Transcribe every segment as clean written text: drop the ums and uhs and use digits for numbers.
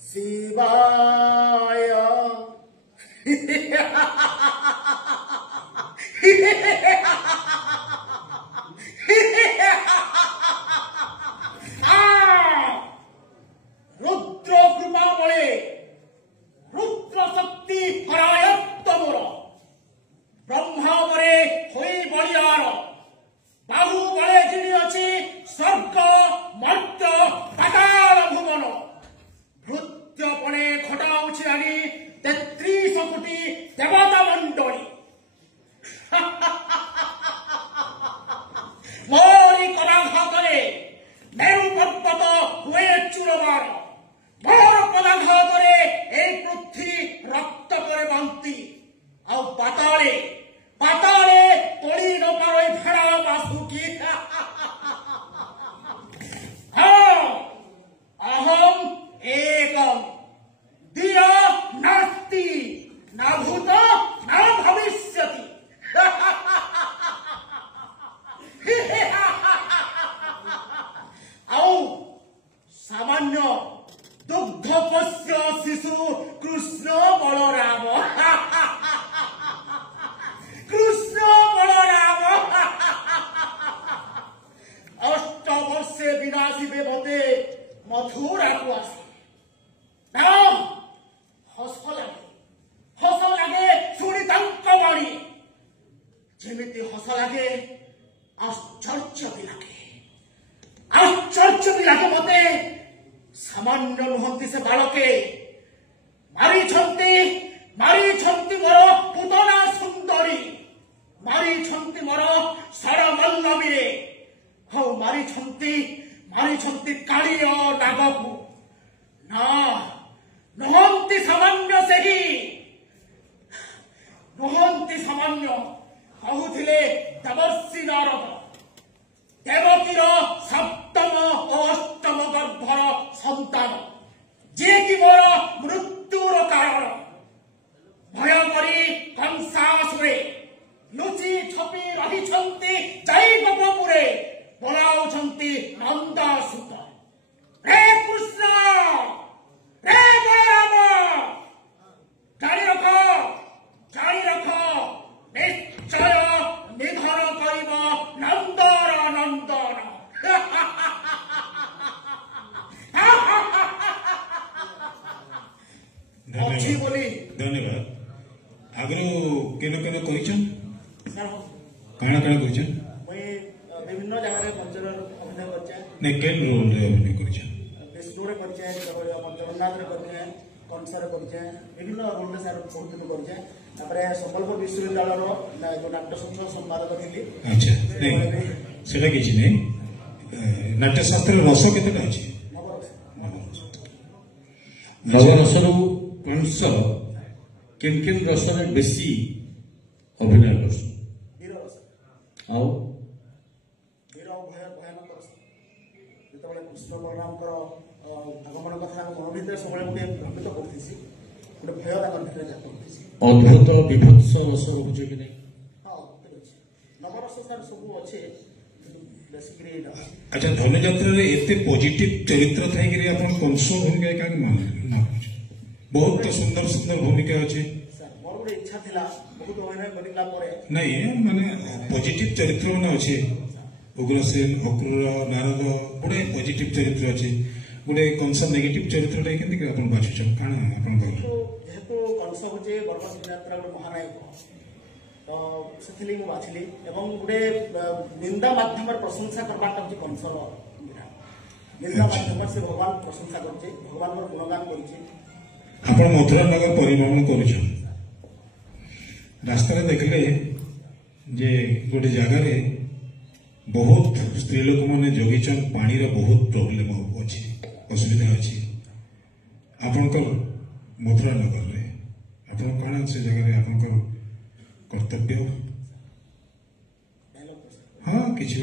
शिवाय रुद्र कृपा बले रुद्र शक्ति हरायत्तमोर ब्रह्मा बरे होई बलियार बाहु बले जिनी अछि स्वर्ग मर्त्य पाताल भुवन भृत्यपणे खटाउछि आनी 33 कोटी देवता मंडली मोरी कलाघातरे मेरु पर्वत हुए चूरमार मोर कलाघातरे ए पृथ्वी रक्त करे बांती आ पाताले पाताले तोड़ी न पारे भेड़ा बासुकी हाँ अहम एकम दिया नास्ति न भूत न भविष्यति आओ सामान्य दुग्धपस्य शिशु कृष्ण बलराम कृष्ण बलराम 8 वर्षे विनाशी देवते मथुरा को आसे हस लगे शुणी बाणी जेमिति हस लगे आश्चर्य भी लगे मते सामान्य नुहंती से बालके मारी मोर पुतना सुंदरी मारी मोर सरमल्लवी हौ मारी कालिय नागकू ना नुहंती सामान्य सेही नुहंती सामान्य कहूथिले देवर्षि नारद देवकीर सप्तम और अष्टम गर्भर संतान जे कि मोर मृत्युर कारण भय करी कंसासुरे लुचि छपि रहिछन्ति जैवपुरे बोलाउछन्ति नंदासुत रे कृष्ण रे बलराम जारी रख निश्चय निधन करिब नंदर नंदन अच्छी बोली धन्यवाद आगरो केनो केनो करिछन सर काना काना करिछन मैं विभिन्न जगह रे मंचर अभिनय करछे ने केन रोल रे अभिनय करिछन विष्णु रे करछे जगन्नाथ रे करछे कंस रे करछे विभिन्न रोल रे सर बहुत दिन करछे तापरे संबलपुर विश्वविद्यालय रो जो नाट्य संस्था संपादक थिली अच्छा नहीं सेटा किछि नहीं नाट्य शास्त्र रस केतेटा अछि नवरसरु कंस किन किन रसरे बेसी अभिनय करस वीर रस आओ वीर भय भयानक रस जेतबेले कृष्ण बलराम कर आगमन कथा मन भीतर सबले गुटे भ्रमित करथिसी गुटे भय ताकर भीतर जात करथिसी अद्भुत विभत्स रस होजे कि नहीं हां नवरस सर सब अच्छे बेसिकली अच्छा धनुजात्रा रे एते पॉजिटिव चरित्र थाई कि आपण कंस भूमिका का ना बहुत सुंदर सुंदर भूमिका अछि सर मोर गुटे इच्छा थिला बहुत अभिनय करिला परे नहीं माने पॉजिटिव चरित्र माने अछि उग्रसेन अक्रूर नारद गुटे पॉजिटिव चरित्र अछि गुटे कंस नेगेटिव चरित्र रे केंति कि आपण बाछु छ काना आपण कहले जेहेतु कंस होचे बर्मा यात्रा महानायक तो सेथिली मु बाछिली एवं गुटे निंदा माध्यम प्रशंसा करबाटा होचे कंसर निंदा माध्यम से भगवान प्रशंसा करछे भगवान रो गुणगान करछे आपण मथुरा नगर परिभ्रमण करूछन रास्ता रे देखले जे गोटे जगह रे बहुत स्त्री लोक माने जगिछन पानी रो बहुत प्रॉब्लम अछि असुविधा अछि आपनकर मथुरा नगर रे आपण काना से जगह रे आपनकर कर्तव्य हाँ किसी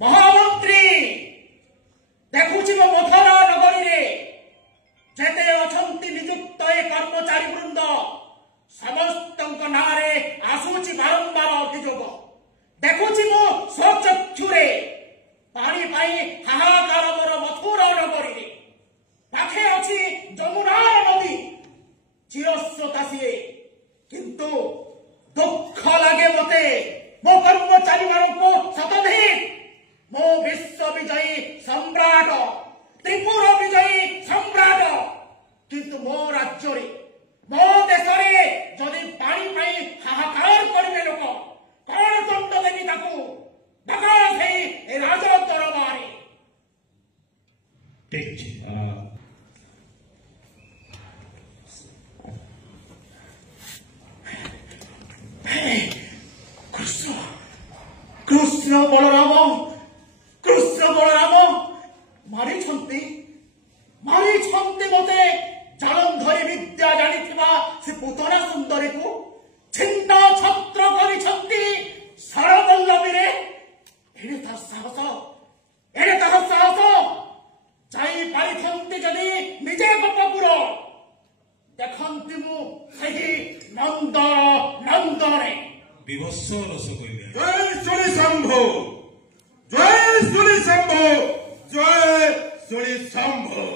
महामंत्री देखुची मथुरा नगरी रे जेते अछंती नियुक्त ए कर्मचारी वृंद समस्त नारे आसुची बारंबार अभियोग देखुची मो स्वचक्षुरे पानी पाई हाहाकार मोर मथुरा नगरी रे पाखे अछि कृष्ण बलराम मारी मते जालंधरी विद्या जानी से पुतना सुंदरी को छिन्न छत्र करिसंती सरबल्लभी रे एडे तार साहस जाई पारिथंती जदि निजे गोपपुर देखंती मु सही नंदरे विभत्स रस कहले जय श्री शंभो जय श्री शंभो जय श्री शंभो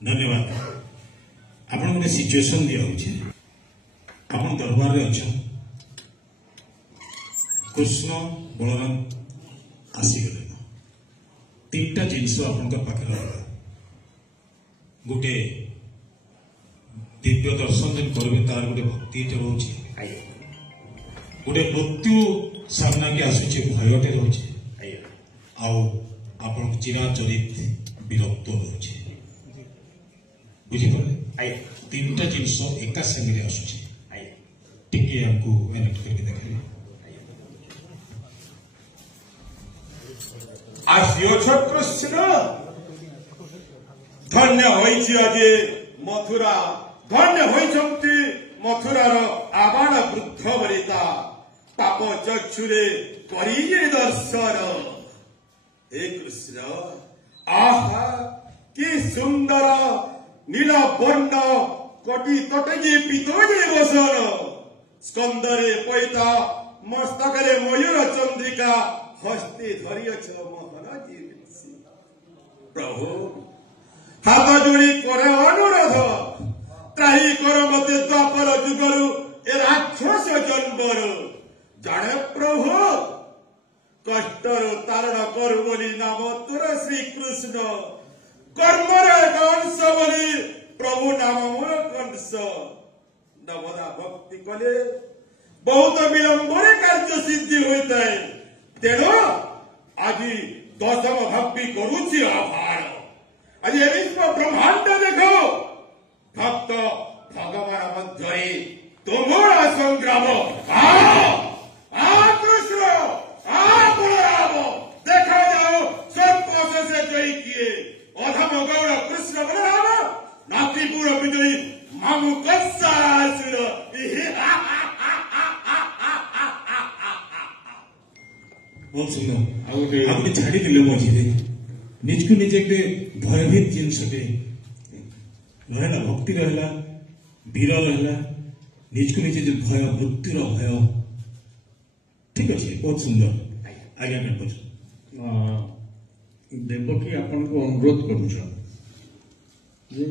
धन्यवाद आपण गोटे सिचुएशन दिया आपण दरबार रे अच्छा कृष्ण बलराम आसीगले तीनटा जिनस आपण पाखे गोटे दिव्य दर्शन जन करेंगे तार गोटे भक्ति रोचे गोटे मृत्यु सामना के आसूचे भयटे रोचे आपण चिराचरित विरक्त रोचे बुझिपारे तीनटा जिनस एका संगे आसूचे टिके हमको मैनेज करके देखे आसियो कृष्ण धन्य होइछि आजे मथुरा धन्य होइछंती मथुरार आबाण वृद्ध वनिता पाप चक्षुरे करिये दर्शन हे कृष्ण आहा कि सुंदर नील वर्ण कटी तटजी पितोजी वसन स्कंदरे पैता मस्तकरे मयूर चंद्रिका हस्ते धरियछ मोहन जीवसी प्रभु हाथ जोड़ी करे अनुरोध त्राही कर मते द्वापर जुगरु ए राक्षस जन्मर जाने प्रभु कष्टर तारण करु बोली नाम तोर श्री कृष्ण कर्मर कंस बोली प्रभु नाम मोर कंस नवदा भक्ति कले बहुत विलंबरे कार्य सिद्धि होता है तेणु आज दशम भक्ति करुची आभार आज ब्रह्मांड देखो भक्त भगवान मध्य तुमरा संग्राम कृष्ण बलराम देखा जाओ संतोष से जयी किए अधम गौड़ कृष्ण बलराम नातीपुर विजयी मामू कंसासुर बहुत सुंदर आपने छाड़ी दिले मझे निज को निजे एक भयभीत जिनसटे रहला भक्ति रहला वीर रहला निज को निजे भय मृत्युर भय ठीक अच्छे बहुत सुंदर आज्ञा कर देवकी आपन को अनुरोध करूछ जे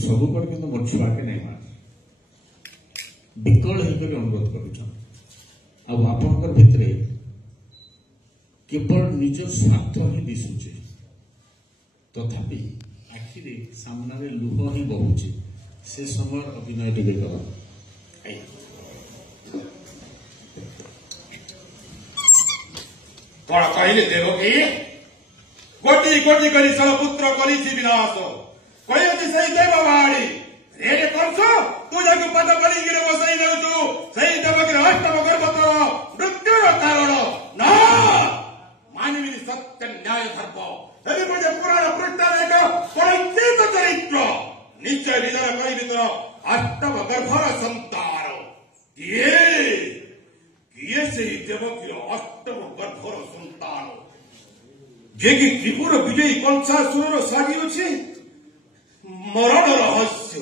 सब पर किंतु मोर छुआ के नहीं मार विकल होकर अनुरोध करूछ आ आपनकर भितरे केवल निज स्वार्थ ही दिशुचे तथापि आखिरे सामने लुह ही बहुचे से समय अभिनय टिके कर कौन कहले देवकी कोटि कोटि करी सल पुत्र कली विनाश कहती सही देव बाड़ी रे करछ तू जग पद बड़ी गिरे बसई देउछु सही देवकी अष्टम गर्भतर मृत्युर कारण ना मानवीय सत्य न्याय धर्म यदि मुझे पुराण पृष्ठ एक परिचित चरित्र निश्चय निधन करी वितर अष्टम गर्भर संतान किए से देवकी अष्टम गर्भर संतान जे कि त्रिपुर विजयी कंसासुर साजी अच्छे मरण रहस्य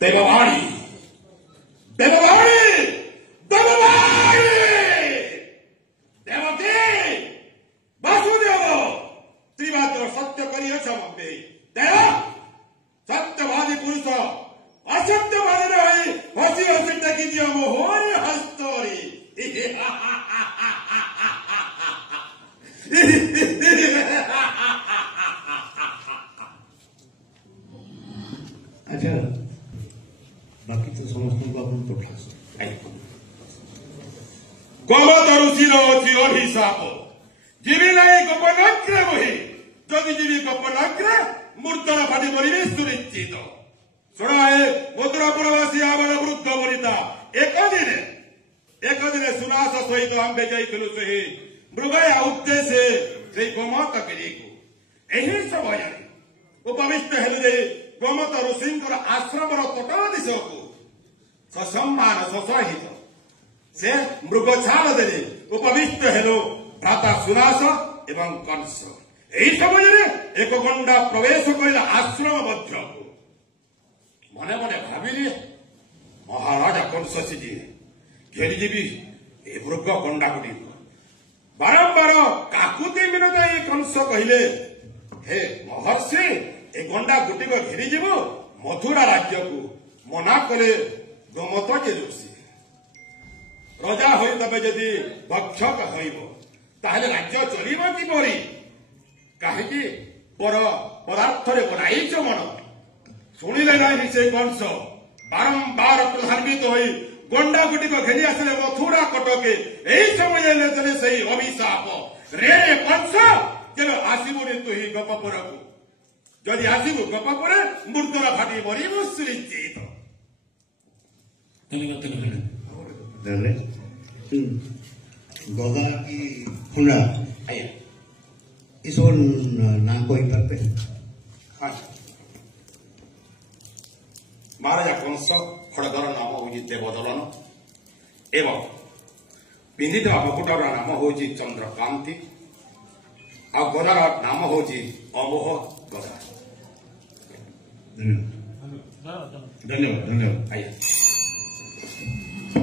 देववाणी देववाणी देववाणी देवकी वासुदेव त्रिवाद्र सत्य करी मध्य देव सत्यवादी पुरुष असत्यवादी रही हसी हसी टेकी दियो मोह हस्तरी अच्छा बाकी तो समस्त को अपन पठा गोमत ऋषिर अच्छी अभिशाप जीवी नहीं गोपनाग्रे बही जदि जीवी गोपनाग्रे मूर्धन फाटी मरवे सुनिश्चित शुणाए मथुरापुरवासी आवर वृद्ध वनिता एक दिने सुनास सहित आंबे जाइलु सही मृगया उद्देश्य से गोमत गिरी को एही समय उपविष्ट हेले गोमत ऋषिंकर आश्रमर तट दिशकू ससम्मान ससहित से मृग छाल देले उपविष्ट हेलो भ्राता सुनास एवं कंस यही समय एक गंडा प्रवेश कला आश्रम मध्य मने मने भाविली महाराजा कंस जी घेरीजीवी ए मृग गंडा गुटी बारंबार काकुति मिनता कंस कहले हे महर्षि ए गंडा गुटिक घेरीजीव मथुरा राज्य को मना करे गोमत के ऋषि रजा हो तबे जदि भक्षक हईब ताहले राज्य चलिब किपरि काहेकि पर पदार्थ रे बनाइछ मन सुनिले नाही से कंस बारंबार प्रधान्वित होई गंडा गुटिक घेरी आसले मथुरा कटके एही समय ले सही अभिशाप रे कंस केबे आसीबुनी तुही गपपुरकू जदि आसीबु गपपुरे मूर्धन फाटी मरिबु सुनिश्चित गदा की खुला इस ना कोई करते हाँ महाराजा कंस खड़गर नाम हूँ देवदलन एवं पिंधि मुकुटर नाम हूँ चंद्रकांति आ गदार नाम हूँ अमोह गदा धन्यवाद धन्यवाद आज्ञा।